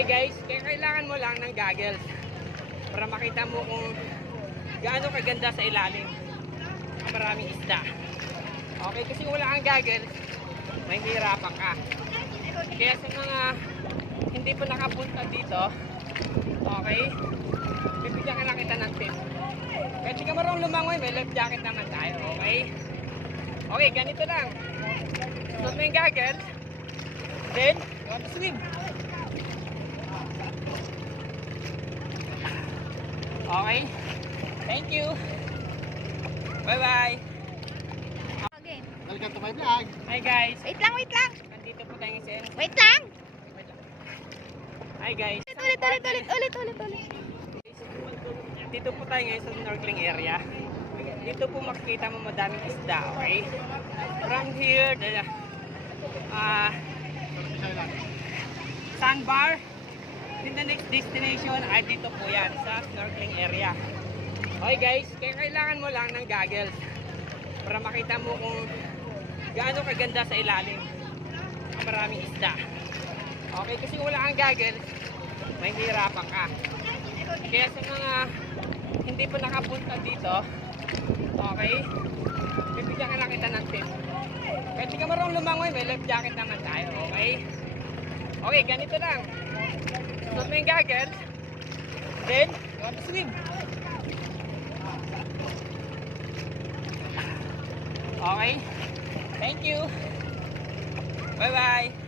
Okay guys, kaya kailangan mo lang ng goggles para makita mo kung gaano kaganda sa ilalim ang maraming isda. Okay, kasi kung wala kang goggles, mahihirapan ka. Kaya sa mga hindi pa nakapunta dito, okay, bibigyan ka lang kita ng tip. Kahit di ka marunong lumangoy, may life jacket naman tayo, okay? Okay, ganito lang. Suot mo yung goggles, then you want to swim. Okay, thank you. Bye-bye. Okay. Welcome to my vlog. Hi guys. Wait lang, wait lang. Nandito po tayo ngayon. Wait lang. Hi guys. Ulit. Dito po tayo ngayon sa snorkeling area. Dito po makikita mo madaming isda, okay? From here, the sandbar. Then the next destination ay dito po yan sa snorkeling area. Okay guys, kaya kailangan mo lang ng goggles para makita mo kung gaano kaganda sa ilalim ang maraming isda. Okay, kasi kung wala kang goggles, mahihirapan ka. Kaya sa mga hindi pa nakapunta dito, okay, bibigyan ka lang kita ng tip. Kahit di ka marunong lumangoy, may life jacket naman tayo, okay? Okay, ganito lang. Suot mo yung goggles, then you want to swim. Okay, thank you. Bye-bye.